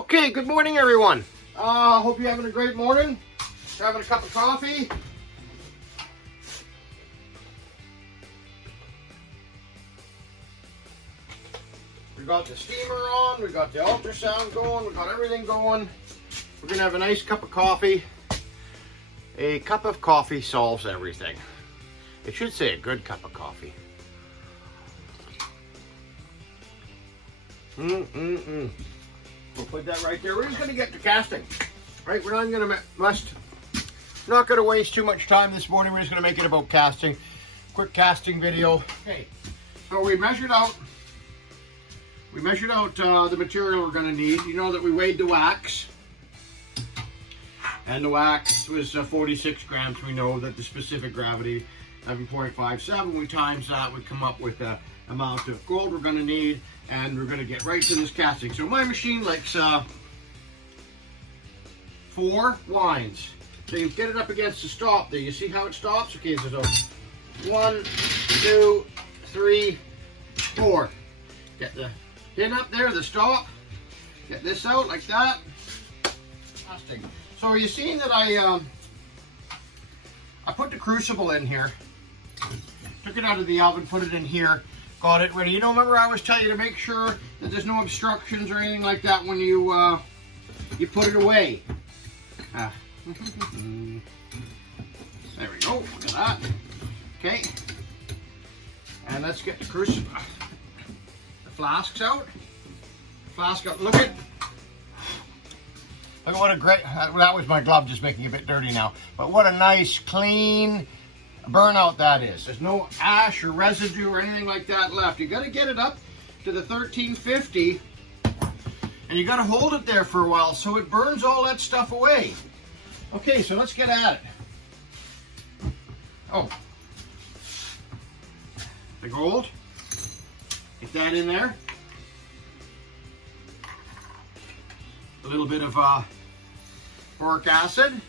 Okay, good morning everyone. Hope you're having a great morning. Having a cup of coffee. We got the steamer on, we got the ultrasound going, we got everything going. We're gonna have a nice cup of coffee. A cup of coffee solves everything. It should say a good cup of coffee. We'll put that right there. We're just gonna get to casting. Right, we're not gonna waste too much time this morning. We're just gonna make it about casting. Quick casting video. Okay, so we measured out the material we're gonna need. You know that we weighed the wax, and the wax was 46 grams. We know that the specific gravity 11.57. We times that, we come up with the amount of gold we're gonna need, and we're gonna get right to this casting. So my machine likes 4 lines. So you get it up against the stop there. You see how it stops? Okay, so 1, 2, 3, 4. Get the pin up there, the stop. Get this out like that. Casting. So you seen that I put the crucible in here. Took it out of the oven, put it in here, got it ready. You know, remember I always tell you to make sure that there's no obstructions or anything like that when you put it away. There we go, look at that. Okay, and let's get the crucible, the flasks out. Flask out, look at what a great, that was my glove just making it a bit dirty now, but what a nice clean burnout that is. There's no ash or residue or anything like that left. You got to get it up to the 1350, and you got to hold it there for a while so it burns all that stuff away. Okay, so let's get at it. Oh, the gold, get that in there. A little bit of boric acid.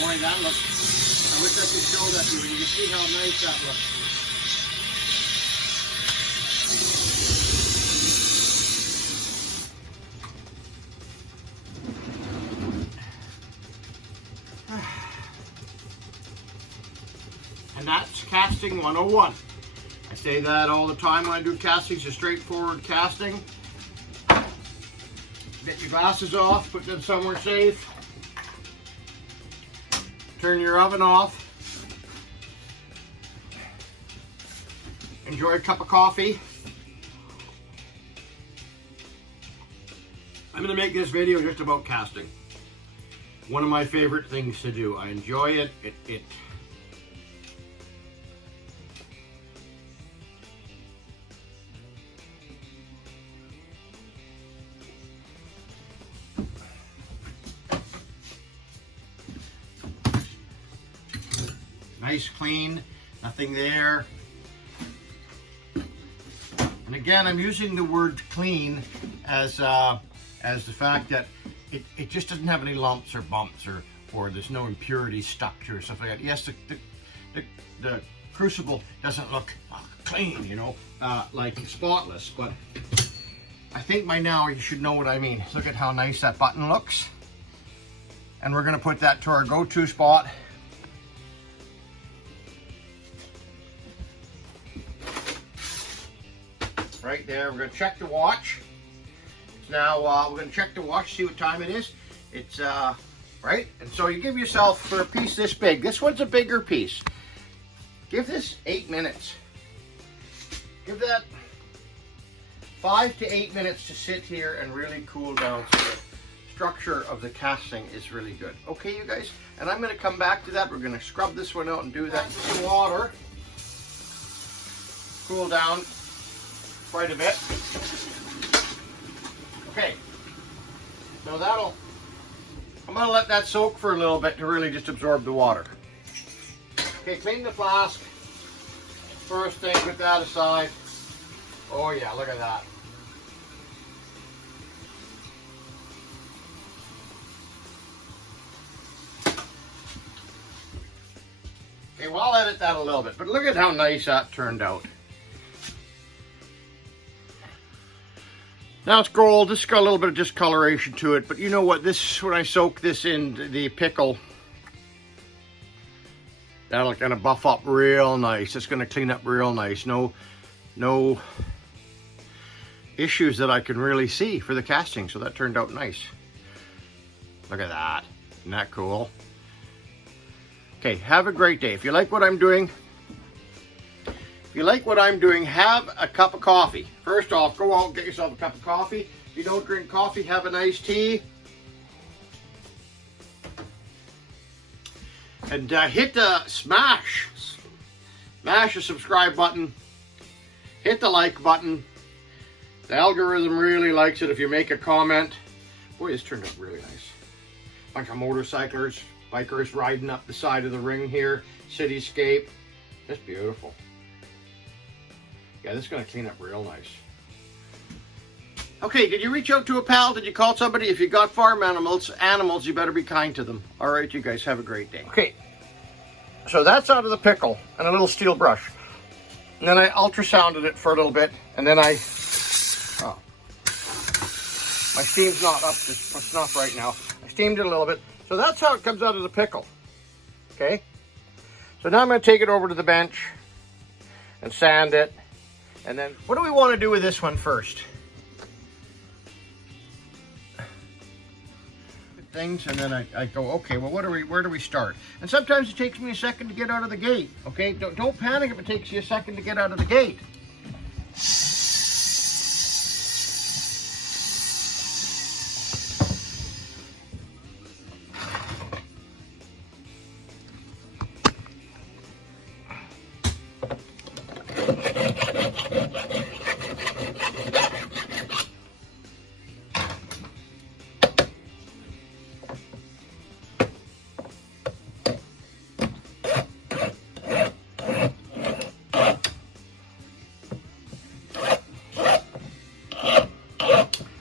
Boy, that looks, I wish I could show that to you. You can see how nice that looks. And that's casting 101. I say that all the time when I do castings, a straightforward casting. Get your glasses off, put them somewhere safe. Turn your oven off. Enjoy a cup of coffee. I'm going to make this video just about casting. One of my favorite things to do. I enjoy it. Nice, clean, nothing there. And again, I'm using the word clean as the fact that it just doesn't have any lumps or bumps or there's no impurities stuck to it or stuff like that. Yes, the crucible doesn't look clean, you know, like spotless, but I think by now you should know what I mean. Look at how nice that button looks. And we're gonna put that to our go-to spot. Right there, we're going to check the watch. Now we're going to check the watch, see what time it is. It's right, and so you give yourself, for a piece this big, this one's a bigger piece. Give this 8 minutes. Give that 5 to 8 minutes to sit here and really cool down so the structure of the casting is really good. Okay, you guys, and I'm going to come back to that. We're going to scrub this one out and do that with some water. Cool down quite a bit. Okay, so I'm going to let that soak for a little bit to really just absorb the water. Okay, clean the flask. First thing, put that aside. Oh yeah, look at that. Okay, well, I'll edit that a little bit, but look at how nice that turned out. Now it's gold. This has got a little bit of discoloration to it, but you know what? This, when I soak this in the pickle, that'll kind of buff up real nice. It's going to clean up real nice. No issues that I can really see for the casting, so that turned out nice. Look at that. Isn't that cool? Okay, have a great day. If you like what I'm doing, have a cup of coffee. First off, go out and get yourself a cup of coffee. If you don't drink coffee, have a nice tea. And hit the smash the subscribe button. Hit the like button. The algorithm really likes it if you make a comment. Boy, this turned out really nice. Bunch of motorcyclers, bikers riding up the side of the ring here. Cityscape. That's beautiful. Yeah, this is going to clean up real nice. Okay, did you reach out to a pal? Did you call somebody? If you got farm animals, you better be kind to them. All right, you guys have a great day. Okay, so that's out of the pickle and a little steel brush. And then I ultrasounded it for a little bit, and then my steam's not up to snuff right now. I steamed it a little bit. So that's how it comes out of the pickle. Okay, so now I'm going to take it over to the bench and sand it. And then, what do we want to do with this one first? Things, and then I go, okay, well, where do we start? And sometimes it takes me a second to get out of the gate, okay? Don't panic if it takes you a second to get out of the gate.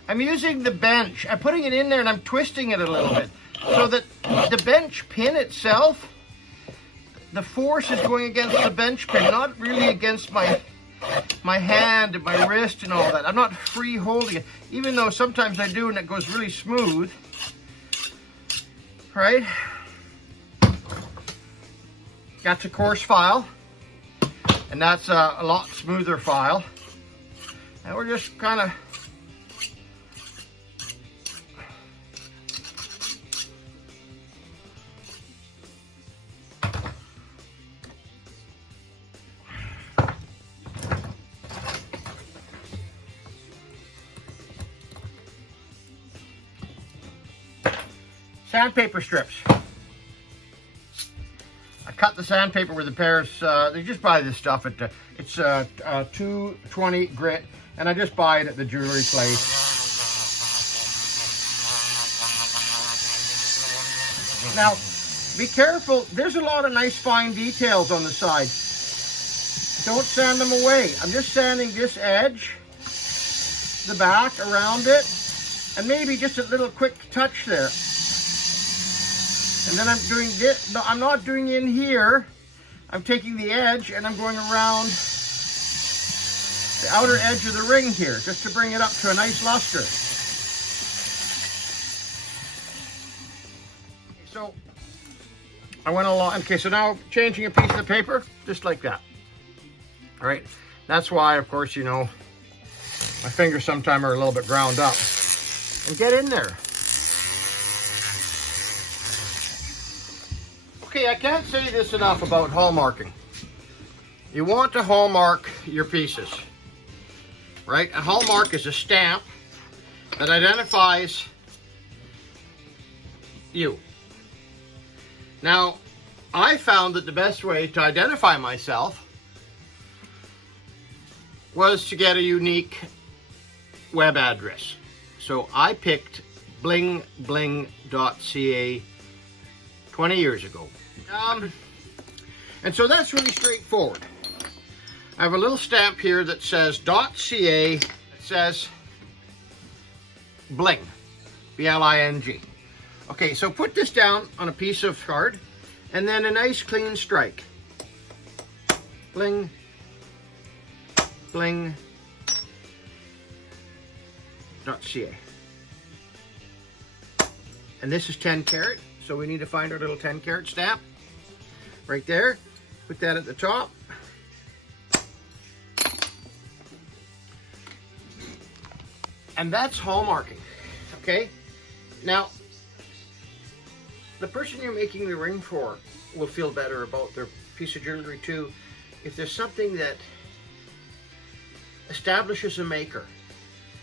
I'm using the bench. I'm putting it in there and I'm twisting it a little bit so that the bench pin itself, the force is going against the bench pin, not really against my hand and my wrist and all that. I'm not free holding it, even though sometimes I do and it goes really smooth. Right? That's a coarse file, and that's a lot smoother file. And we're just kind of sandpaper strips. I cut the sandpaper with the pairs. They just buy this stuff at it's 220 grit, and I just buy it at the jewelry place. Now, be careful. There's a lot of nice fine details on the side. Don't sand them away. I'm just sanding this edge, the back, around it, and maybe just a little quick touch there. And then I'm doing this. No, I'm not doing in here. I'm taking the edge and I'm going around the outer edge of the ring here, just to bring it up to a nice luster. So I went along. Okay, so now changing a piece of the paper, just like that. All right. That's why, of course, you know, my fingers sometimes are a little bit ground up. And get in there. Okay, I can't say this enough about hallmarking. You want to hallmark your pieces, right? A hallmark is a stamp that identifies you. Now, I found that the best way to identify myself was to get a unique web address. So I picked blingbling.ca 20 years ago. And so that's really straightforward. I have a little stamp here that says .ca. It says bling, B-L-I-N-G. Okay, so put this down on a piece of card, and then a nice clean strike. Bling, bling, .ca. And this is 10 karat, so we need to find our little 10 karat stamp. Right there, put that at the top. And that's hallmarking, okay? Now, the person you're making the ring for will feel better about their piece of jewelry too if there's something that establishes a maker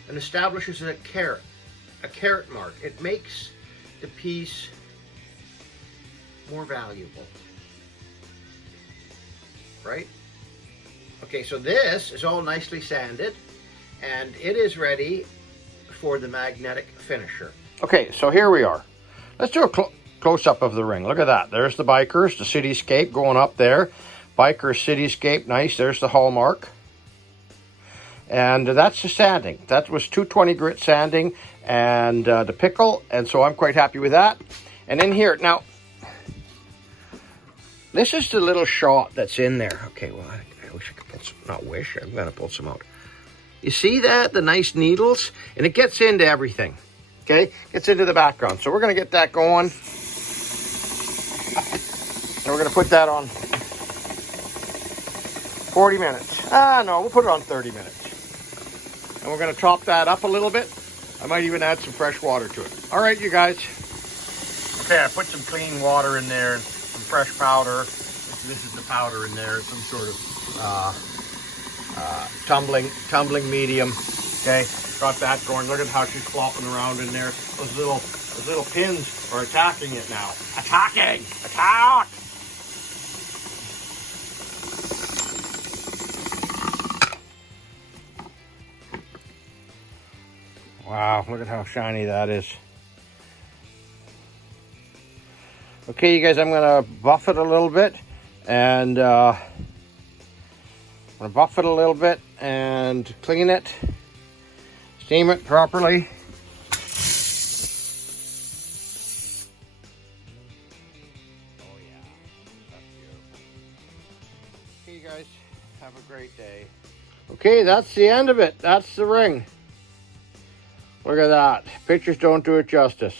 and establishes a carat mark. It makes the piece more valuable, right? Okay, so this is all nicely sanded and it is ready for the magnetic finisher. Okay, so here we are. Let's do a close-up of the ring. Look at that. There's the bikers, the cityscape going up there. Biker cityscape, nice. There's the hallmark. And that's the sanding. That was 220 grit sanding and the pickle, and so I'm quite happy with that. And in here, now, this is the little shot that's in there. Okay, well, I wish I could pull some, not wish, I'm gonna pull some out. You see that, the nice needles? And it gets into everything, okay? Gets into the background. So we're gonna get that going. And we're gonna put that on 40 minutes. No, we'll put it on 30 minutes. And we're gonna chop that up a little bit. I might even add some fresh water to it. All right, you guys. Okay, I put some clean water in there and some fresh powder. This is the powder in there, some sort of tumbling medium. Okay, got that going. Look at how she's flopping around in there. Those little pins are attacking it now. Attacking! Attack! Wow, look at how shiny that is. Okay, you guys, I'm gonna buff it a little bit and clean it, steam it properly. Oh yeah, that's beautiful. Okay, you guys, have a great day. Okay, that's the end of it. That's the ring. Look at that. Pictures don't do it justice.